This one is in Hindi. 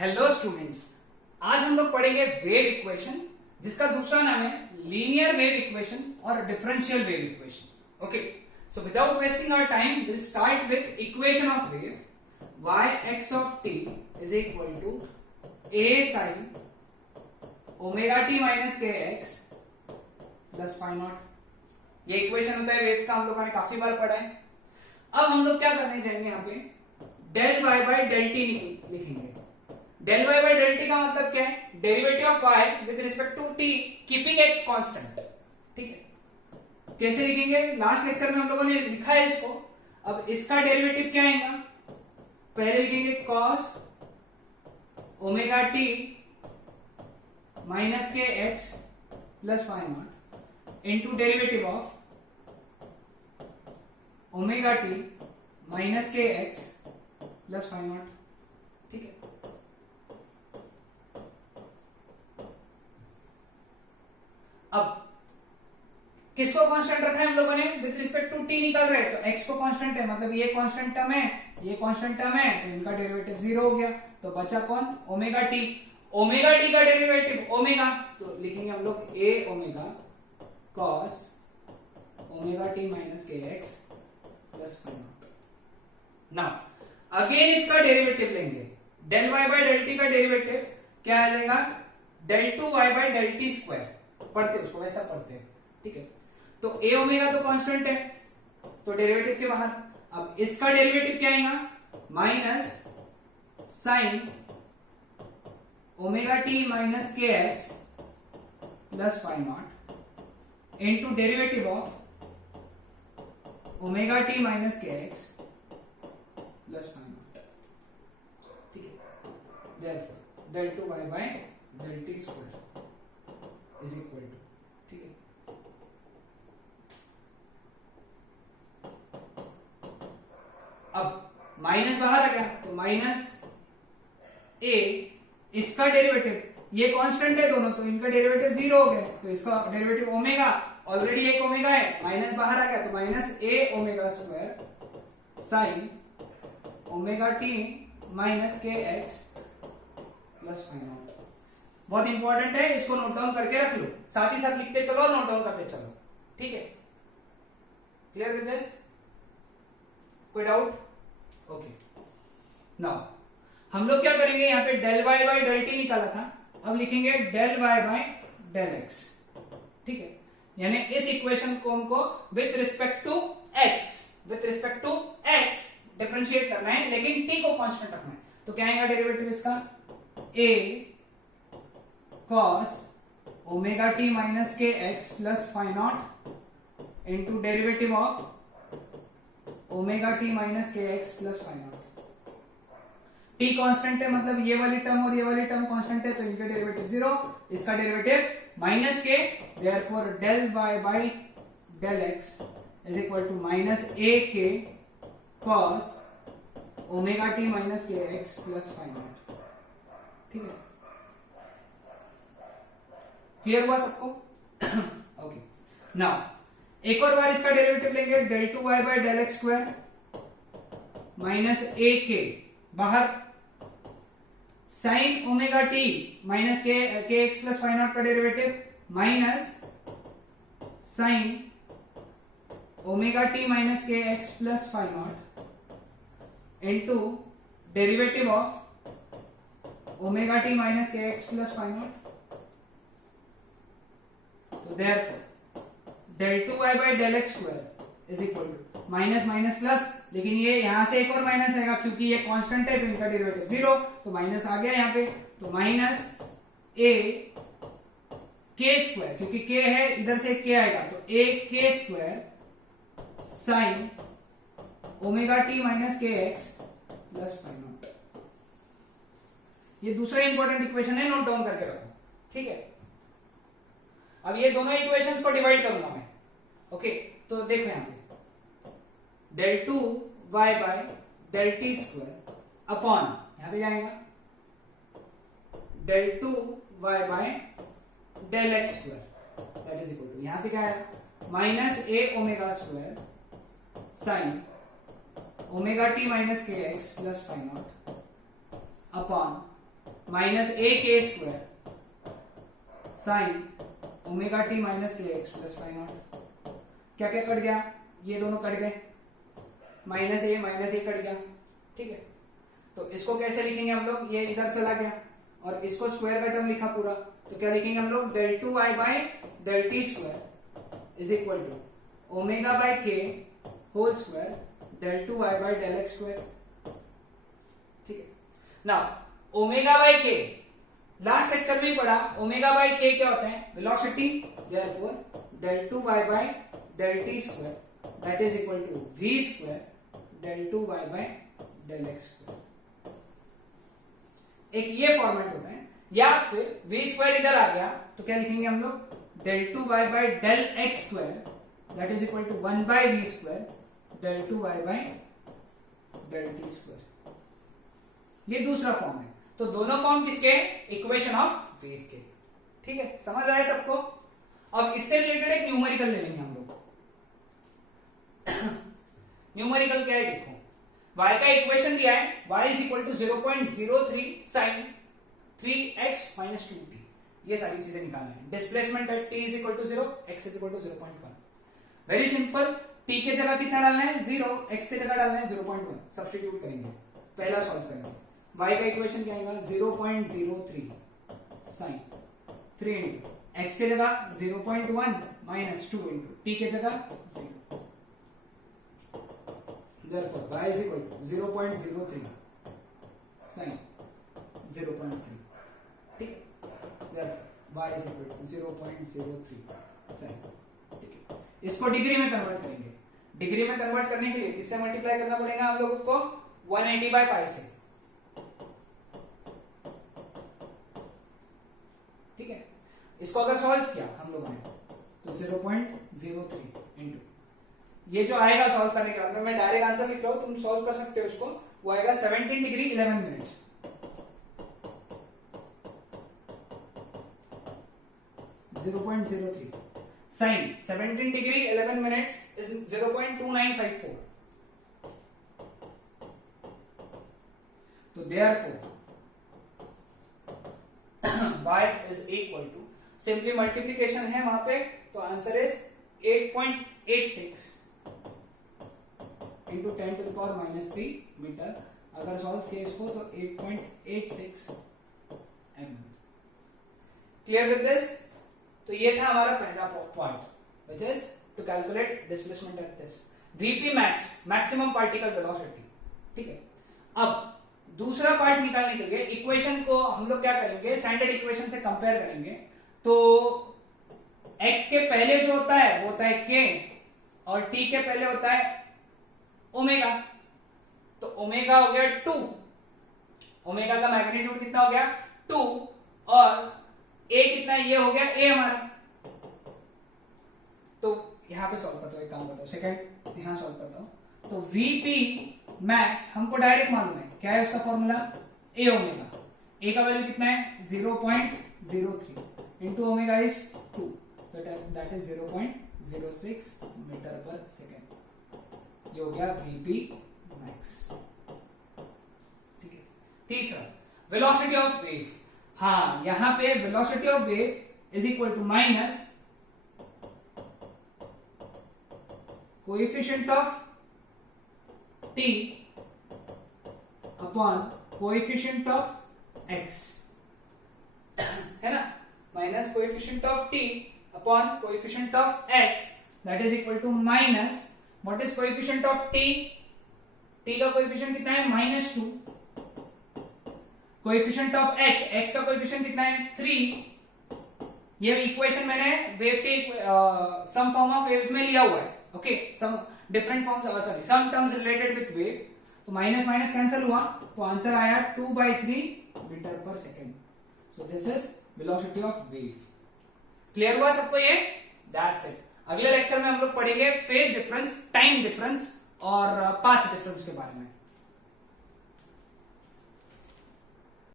हेलो स्टूडेंट्स, आज हम लोग पढ़ेंगे वेव इक्वेशन जिसका दूसरा नाम है लीनियर वेव इक्वेशन और differential wave equation. Okay, so without wasting our time will start with equation of wave y x of t is equal to a sin omega t minus kx plus phi naught। ये इक्वेशन होता है वेव का, हम लोगों ने काफी बार पढ़ा है। अब हम लोग क्या करने जाएंगे, यहाँ पे del y by del t लिखेंगे। Del y by del t का मतलब क्या है? Derivative of y with respect to t keeping x constant. ठीक है, कैसे लिखेंगे? लास्ट लेक्चर में हम लोगों ने लिखा है इसको। अब इसका डेरिवेटिव क्या आएगा? पहले लिखेंगे cos omega t minus k x plus phi naught into derivative of omega t minus k x plus phi naught. ठीक है, अब किसको कांस्टेंट रखा है हम लोगों ने? विद रिस्पेक्ट टू टी निकल रहे हैं तो x को कांस्टेंट है, मतलब ये कांस्टेंट टर्म है, ये कांस्टेंट टर्म है, तो इनका डेरिवेटिव 0 हो गया। तो बचा कौन? Omega t. ओमेगा टी का डेरिवेटिव ओमेगा, तो लिखेंगे हम लोग a omega cos omega t minus k x plus phi naught. Now again इसका डेरिवेटिव लेंगे। Del y by del t का डेरिवेटिव क्या आ जाएगा? Del two y by del t square. पढ़ते उसको वैसा पढ़ते हैं। ठीक है, तो a ओमेगा तो कांस्टेंट है, तो डेरिवेटिव के बाहर। अब इसका डेरिवेटिव क्या आएगा? Minus sine omega t minus k x plus phi naught into derivative of omega t minus k x plus phi naught. ठीक है, therefore del two y by del t square is equal to, ठीक है, अब माइनस बाहर आ गया तो माइनस ए, इसका डेरिवेटिव, ये कांस्टेंट है दोनों, तो इनका डेरिवेटिव 0 हो गया, तो इसका डेरिवेटिव ओमेगा, ऑलरेडी एक ओमेगा है, माइनस बाहर आ गया तो minus a omega square sine omega t minus k x plus phi naught. बहुत इंपॉर्टेंट है, इसको नोट डाउन करके रख लो, साथ ही साथ लिखते चलो और नोट डाउन करते चलो। ठीक है, क्लियर विद दिस? कोई डाउट? ओके, नाउ हम लोग क्या करेंगे, यहाँ पे del y by del t निकाला था, अब लिखेंगे del y by del x. ठीक है, यानी इस इक्वेशन को हमको with respect to x differentiate करना है, लेकिन टी को कांस्टेंट रखना है। तो क्या आएगा डेरिवेटिव इसका? A cos omega t minus k x plus phi naught into derivative of omega t minus k x plus phi naught. T constant है, मतलब ये वाली टर्म और ये वाली टर्म कांस्टेंट है, तो इनका डेरिवेटिव 0, इसका derivative minus k, therefore del y by del x is equal to minus a k cos omega t minus k x plus phi naught. ठीक है, क्लियर हुआ सबको? ओके, नाउ एक और बार इसका डेरिवेटिव लेंगे, del two y by del x square minus a k, बाहर sine omega t minus k x plus phi naught का derivative minus sine omega t minus k x plus phi naught into derivative of omega t minus k x plus phi naught. तो therefore del two y by del x square is equal to minus minus plus, लेकिन ये यहां से एक और माइनस आएगा क्योंकि ये कांस्टेंट है, तो इनका डेरिवेटिव 0, तो माइनस आ गया यहाँ पे, तो माइनस ए के स्क्वायर, क्योंकि के है इधर से के आएगा, तो ए k square sine omega t minus k x plus phi not. ये दूसरा इंपॉर्टेंट इक्वेशन है, नोट डाउन करके रखो। ठीक है, अब ये दोनों इक्वेशंस को डिवाइड करूंगा मैं। ओके, तो देखो यहां पे del two y by del t square upon, यहां पे जाएगा del two y by del x square that is equal to, यहां से क्या है? Minus a omega square sine omega t minus k x plus phi naught upon minus a k square sine omega t minus k x plus five naught. क्या क्या कट गया, ये दोनों कट गए, माइनस ए कट गया, ठीक है। तो इसको कैसे लिखेंगे हम लोग, ये इधर चला गया और इसको स्क्वायर का टर्म लिखा पूरा, तो क्या लिखेंगे हम लोग, del two y by del t square is equal to omega by k whole square del two y by del x square, ठीक है। Now omega by k last lecture में ही पढ़ा, ओमेगा बाय के क्या होता है, velocity, therefore del two y by del t square that is equal to v square del two y by del x square. एक ये फॉर्मेट होता है, या फिर v स्क्वायर इधर आ गया तो क्या लिखेंगे हम लोग, del two y by del x square that is equal to 1 by v square del two y by del t square. ये दूसरा फॉर्म है। तो दोनों फॉर्म किसके, इक्वेशन ऑफ वेव के, ठीक है, समझ आया सबको। अब इससे रिलेटेड एक न्यूमेरिकल ले लेंगे हम लोग। न्यूमेरिकल क्या है देखो, y का इक्वेशन दिया है, y is equal to 0.03 sine 3x minus 2t, ये सारी चीजें निकालना है। Displacement at t is equal to 0, x is equal to 0.1। Very simple, t के जगह कितना डालना है 0, x के जगह डालना है 0.1, सब्स्टिट्यूट करेंगे, पहला सॉल्व करेंगे। y का इक्वेशन क्या आएगा, 0.03 साइन 3 इंटू x के जगह 0.1 माइनस 2 इंटू t के जगह 0। Therefore, y is equal to 0.03 sin 0.3, ठीक है। Therefore, y is equal to 0.03 sin, ठीक है। इसको डिग्री में कन्वर्ट करेंगे। डिग्री में कन्वर्ट करने के लिए किससे मल्टीप्लाई करना पड़ेगा हम लोगों को, 180 बाय पाई से, ठीक है। इसको अगर सॉल्व किया हम लोगों ने तो 0.03 इंटू ये जो आएगा सॉल्व करने के बाद में, मैं डायरेक्ट आंसर लिख रहा हूं, तुम सॉल्व कर सकते हो इसको, वो आएगा 17 degree 11 minutes. Sine 17 degree 11 minutes is 0.2954। तो therefore y is equal to, simply multiplication है वहां पे, तो answer is 8.86 into 10 to the power minus 3 metre. अगर सॉल्व किया इसको तो 8.86 mm। Clear with this? तो ये था हमारा पहला point, which is to calculate displacement at this VP max, maximum particle velocity, ठीक है। अब दूसरा पार्ट निकालने के लिए इक्वेशन को हम लोग क्या करेंगे, स्टैंडर्ड इक्वेशन से कंपेयर करेंगे। तो x के पहले जो होता है वो होता है k और t के पहले होता है ओमेगा। तो ओमेगा हो गया 2, ओमेगा का मैग्नीट्यूड कितना हो गया 2, और a कितना है, ये हो गया a हमारा। तो यहां पे सॉल्व करता हूं, एक काम करता हूं, सेकंड यहां सॉल्व करता हूं। तो वीपी मैक्स हमको डायरेक्ट मालूम है, क्या है उसका फॉर्मूला, a ओमेगा। a का वैल्यू कितना है 0.03 into omega is 2, that is 0.06 metre पर सेकेंड। ये हो गया वीपी मैक्स, ठीक है। तीसरा, वेलोसिटी ऑफ वेव। हाँ, यहां पे velocity of wave is equal to minus coefficient of t upon coefficient of x, है ना, minus coefficient of t upon coefficient of x, that is equal to minus what is coefficient of t, t का कोएफिशिएंट कितना है -2, कोएफिशिएंट ऑफ x, x का कोएफिशिएंट कितना है 3। ये इक्वेशन मैंने वेव के सम फॉर्म ऑफ वेव्स में लिया हुआ है, okay, some different forms, sorry some terms related with wave. तो माइनस माइनस कैंसिल हुआ, तो आंसर आया 2/3 मीटर पर second. So this is velocity of wave. Clear हुआ सबको ये? That's it. अगले लेक्चर में हम लोग पढ़ेंगे फेज डिफरेंस, टाइम डिफरेंस और पाथ डिफरेंस के बारे में।